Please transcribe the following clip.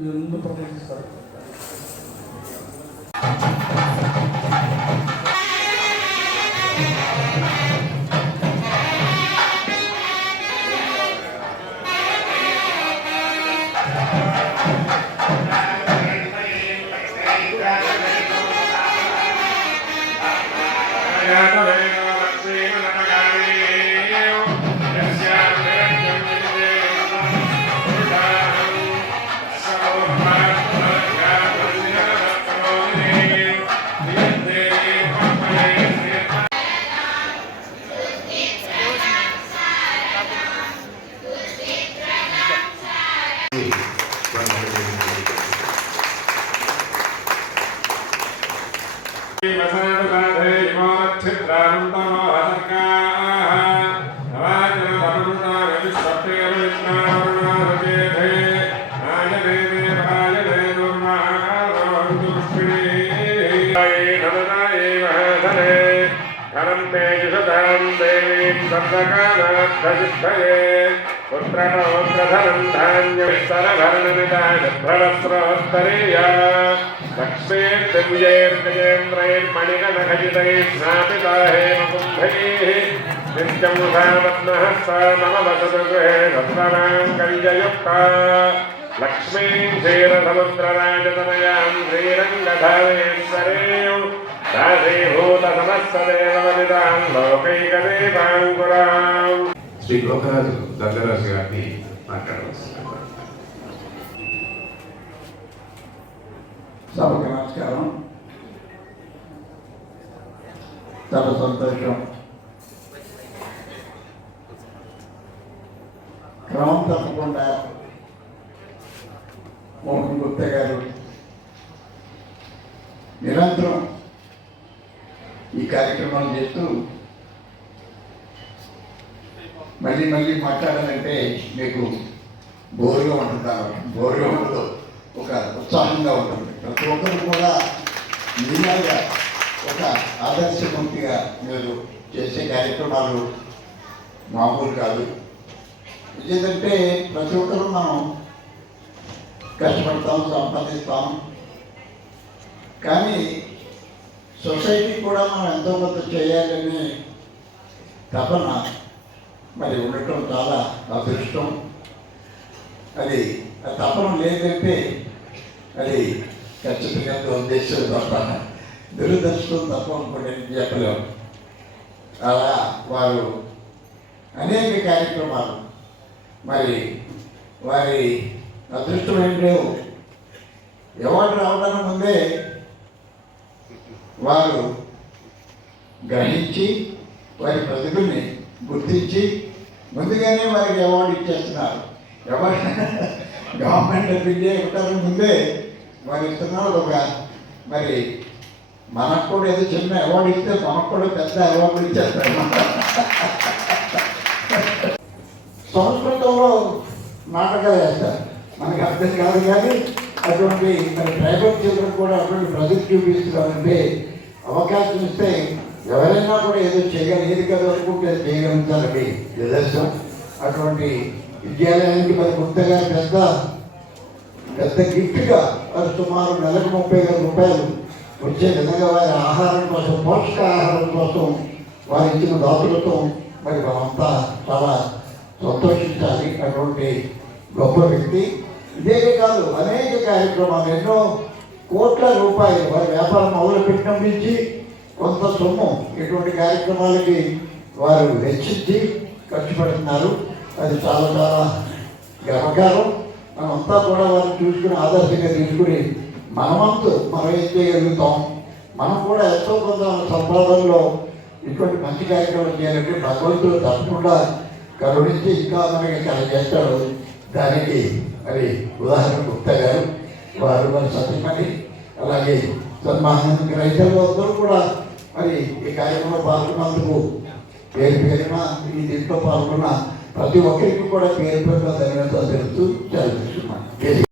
இது ரொம்ப தொடர்ந்து sir Yeah, I know that. पुत्रनोत्रधनं धान्यविस्तरभरणनिदानभ्रवस्रोत्तरेय लक्ष्मीर्दिव्यैर्गजेन्द्रैर्मणिगणखचितैः स्नापिता हेमकुम्भैः నిత్యంభావత్నః స మమ వసతు గృహే రత్నరాంకైజయుక్త లక్ష్మీం క్షీరసముద్రరాజతనయాం శ్రీరంగధారేశ్వరేయౌ రాశీభూతసమస్తదేవవనితాం లోకైకదేవాంకురాం శ్రీ లోకరాజు దగ్గరాజు గారిని మాట్లాడవలసింది సభకు నమస్కారం. చాలా సంతోషం క్రమం తప్పకుండా మోహన్ గుప్తా గారు నిరంతరం ఈ కార్యక్రమాలు చేస్తూ మళ్ళీ మళ్ళీ మాట్లాడాలంటే మీకు బోరుగా ఉంటుంది? బోరుగా ఉండదు. ఒక ఉత్సాహంగా ఉంటుంది. ప్రతి ఒక్కరు కూడా మీలాగా ఒక ఆదర్శమూర్తిగా మీరు చేసే కార్యక్రమాలు మామూలు కాదు. ఎందుకంటే ప్రతి ఒక్కరు మనం కష్టపడతాం సంపాదిస్తాం. కానీ సొసైటీ కూడా మనం ఎంతో కొంత చేయాలని తపన మరి ఉండటం చాలా అదృష్టం. అది ఆ తపన లేదంటే అది ఖచ్చితంగా ఉద్దేశం తప్ప దురదృష్టం తప్ప అనుకోండి చెప్పలేము అలా వారు అనేక కార్యక్రమాలు మరి వారి అదృష్టం ఏంటో ఎవరు రావడానికి ముందే వారు గ్రహించి వారి ప్రతిభని గుర్తించి ముందుగానే వారికి అవార్డు ఇచ్చేస్తున్నారు. ఎవరు గవర్నమెంట్ ఆఫ్ ఇండియా ఇవ్వడానికి ముందే వారు ఇస్తున్నారు. ఒక మరి మనకు కూడా ఏదో చిన్న అవార్డు ఇస్తే మనకు కూడా పెద్ద అవార్డు ఇచ్చేస్తారు. సంస్కృతం నాటకాలు వేస్తారు మనకి అర్థం కాదు కానీ అటువంటి మన ట్రైబల్ చిల్డ్రన్ కూడా అటువంటి ప్రజలు చూపిస్తున్నామంటే అవకాశం ఇస్తే ఎవరైనా కూడా ఏదో చేయగలి ఏది కదా అనుకుంటే చేయగలుగుతారండి. నిదర్శనం అటువంటి విద్యాలయానికి మరి కొత్తగా పెద్ద పెద్ద గిఫ్ట్గా వారు సుమారు నెలకు ముప్పై వేల రూపాయలు వచ్చే విధంగా వారి ఆహారం కోసం పోషకాహారం కోసం వారు ఇచ్చిన దాతులతో మరి మనమంతా చాలా సంతోషించాలి. అటువంటి గొప్ప వ్యక్తి. ఇదే కాదు అనేక కార్యక్రమాలు ఎన్నో కోట్ల రూపాయలు వారి వ్యాపారం మొదలుపెట్టిన నుంచి కొంత సొమ్ము ఇటువంటి కార్యక్రమాలకి వారు వెచ్చించి ఖర్చు పెడుతున్నారు. అది చాలా చాలా గర్వకారం మనమంతా కూడా వారిని చూసుకుని ఆదర్శంగా తీసుకుని మనమంతు మనం ఏం చేయగలుగుతాం? మనం కూడా ఎంతో కొంత మన సంపాదనలో ఇటువంటి మంచి కార్యక్రమం చేయాలంటే భగవంతుడు తప్పకుండా కరుణించి ఇంకా మనకి కలగజేస్తాడు దానికి మరి ఉదాహరణ గుప్తా గారు వారు మరి సత్యమణి అలాగే సన్మానానికి రైతులు అందరూ కూడా మరి ఈ కార్యక్రమంలో పాల్గొన్నందుకు పేరు పేరున ఈ దీంట్లో పాల్గొన్న ప్రతి ఒక్కరికి కూడా పేరు పేరున ధన్యవాదాలు తెలుపుతూ చదివిస్తున్నాను